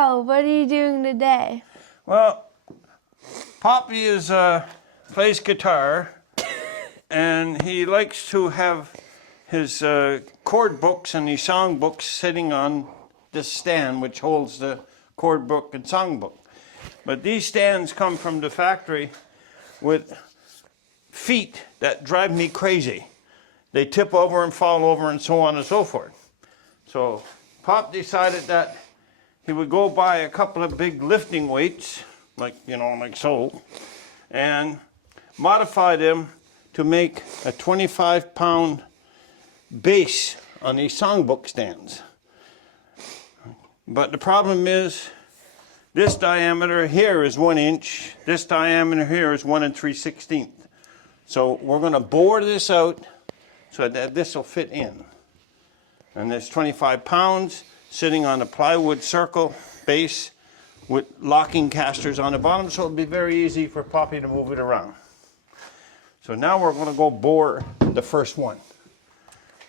So, what are you doing today? Well, Poppy plays guitar, and he likes to have his chord books and his song books sitting on this stand, which holds the chord book and song book. But these stands come from the factory with feet that drive me crazy. They tip over and fall over and so on and so forth. So Pop decided that he would go buy a couple of big lifting weights, like so, and modify them to make a 25-pound base on these songbook stands. But the problem is, this diameter here is 1 inch, this diameter here is 1 3/16. So we're going to bore this out so that this will fit in. And there's 25 pounds sitting on a plywood circle base with locking casters on the bottom, so it'll be very easy for Poppy to move it around. So now we're going to go bore the first one,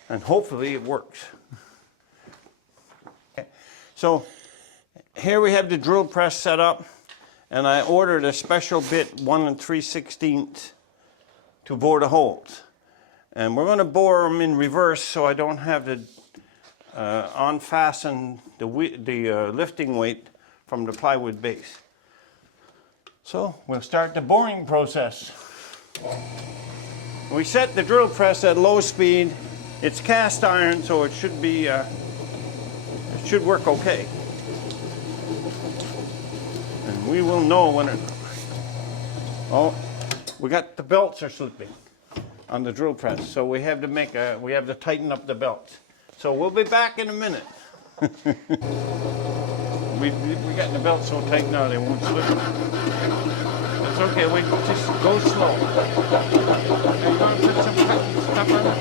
and hopefully it works. Okay. So here we have the drill press set up, and I ordered a special bit 1 3/16 to bore the holes. And we're going to bore them in reverse so I don't have to unfasten the lifting weight from the plywood base. So we'll start the boring process. We set the drill press at low speed. It's cast iron, so it should be it should work okay. And we will know when it. Oh, we got the belts are slipping on the drill press, so we have to tighten up the belts. So we'll be back in a minute. we got the belts so tight now they won't slip. It's okay, we just go slow. Are you going to put some stuff on it?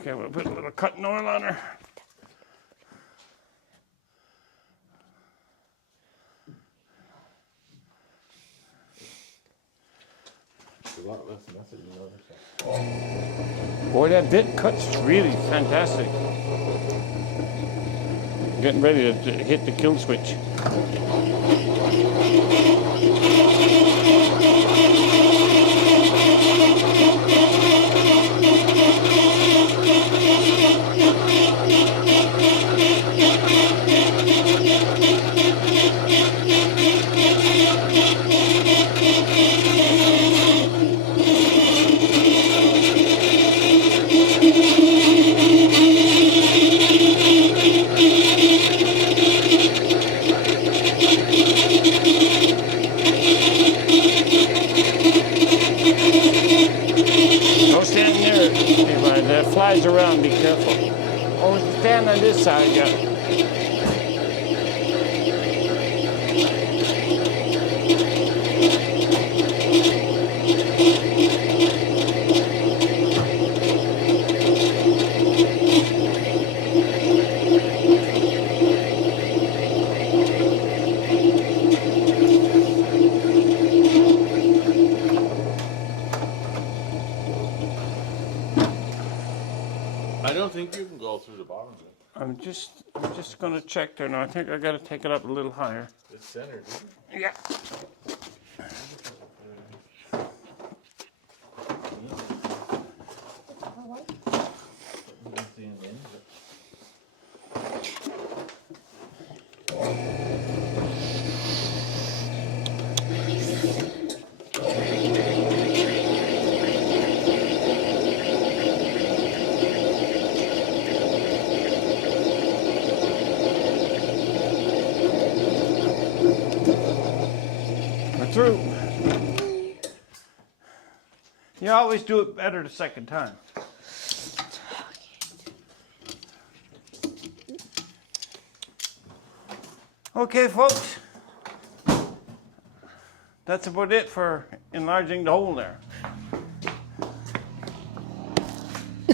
Okay, we'll put a little cutting oil on her. Boy, that bit cuts really fantastic. Getting ready to hit the kill switch. Flies around, be careful. Oh, stand on this side, yeah. I don't think you can go through the bottom of it. I'm just going to check there now. I think I got to take it up a little higher. It's centered, isn't it? Yeah. Through. You always do it better the second time. Okay, folks. That's about it for enlarging the hole there.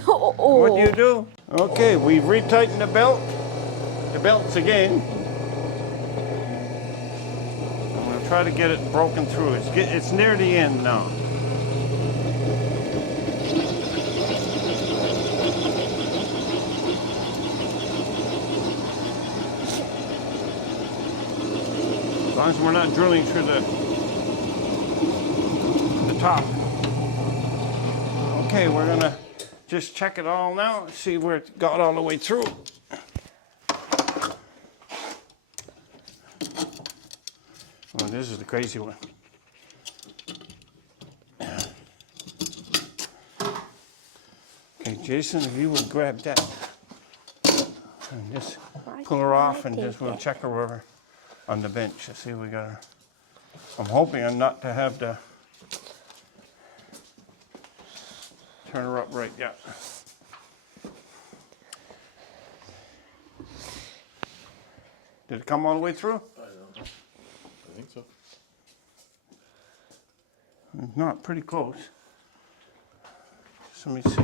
What do? Okay, we've retightened the belts again. try to get it broken through. It's near the end now. As long as we're not drilling through the top. Okay, we're gonna just check it all now, see where it got all the way through. Oh, this is the crazy one. Okay, Jason, if you would grab that and just pull her off and just we'll check her over on the bench. Let's see if we got her. I'm hoping not to have to turn her up right, yeah. Did it come all the way through? I don't know. I think so. It's not, pretty close. So let me see.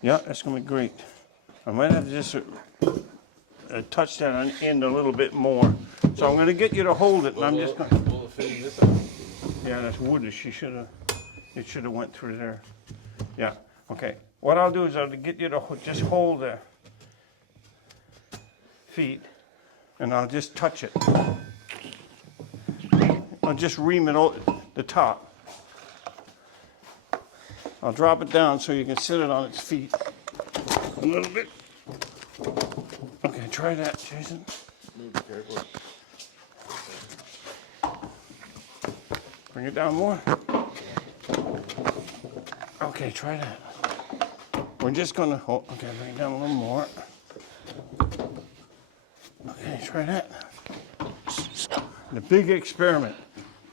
Yeah, that's gonna be great. I might have to just touch that end a little bit more. So I'm gonna get you to hold it, and I'm just gonna. Will it fit in this side? Yeah, that's wood. It should have went through there. Yeah. Okay. What I'll do is I'll get you to just hold the feet, and I'll just touch it. I'll just ream it over the top. I'll drop it down so you can sit it on its feet a little bit. Okay, try that, Jason. Move it carefully. Bring it down more. Okay, try that. We're just gonna hold, okay, bring it down a little more. Okay, try that. The big experiment.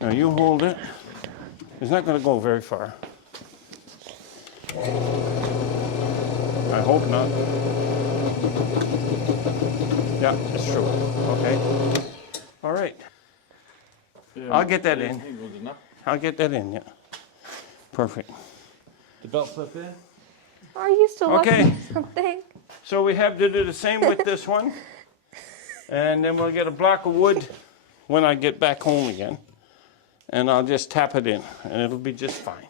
Now you hold it. It's not gonna go very far. I hope not. Yeah, it's true. Okay. All right. Yeah, I'll get that in. Good enough. I'll get that in, yeah. Perfect. The belt clip in? Are you still Okay. looking at something? So we have to do the same with this one. And then we'll get a block of wood when I get back home again. And I'll just tap it in, and it'll be just fine.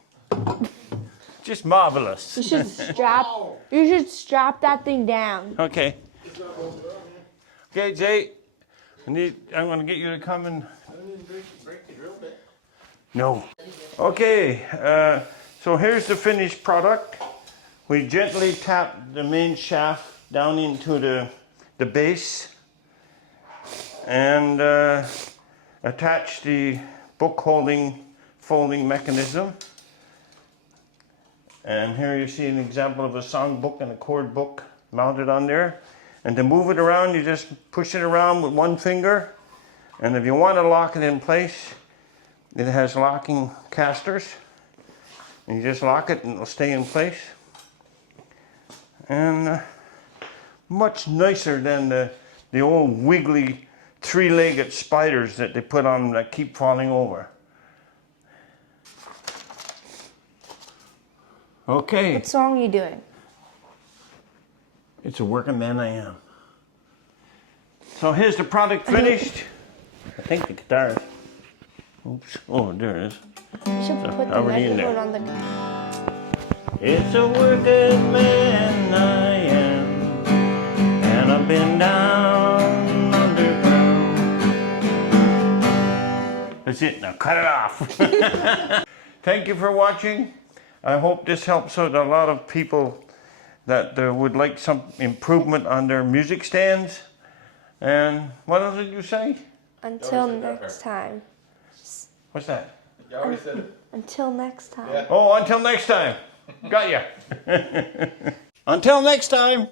Just marvelous. You should strap that thing down. Okay. Okay, Jay. I'm going to get you to come and. I didn't break the drill bit. No. Okay. So here's the finished product. We gently tap the main shaft down into the base, and attach the book folding mechanism. And here you see an example of a song book and a chord book mounted on there. And to move it around, you just push it around with one finger. And if you want to lock it in place, it has locking casters. And you just lock it and it'll stay in place. And much nicer than the old wiggly three-legged spiders that they put on that keep falling over. Okay. What song are you doing? It's a working man I am. So here's the product finished. I think the guitar. Oops. Oh, there it is. You should put the already in there. microphone on the. It's a working man I am, and I've been down underground. That's it. Now cut it off. Thank you for watching. I hope this helps out a lot of people that would like some improvement on their music stands. And what else did you say? Until next time. What's that? You already said it. Until next time. Yeah. Oh, until next time. Got ya. Until next time.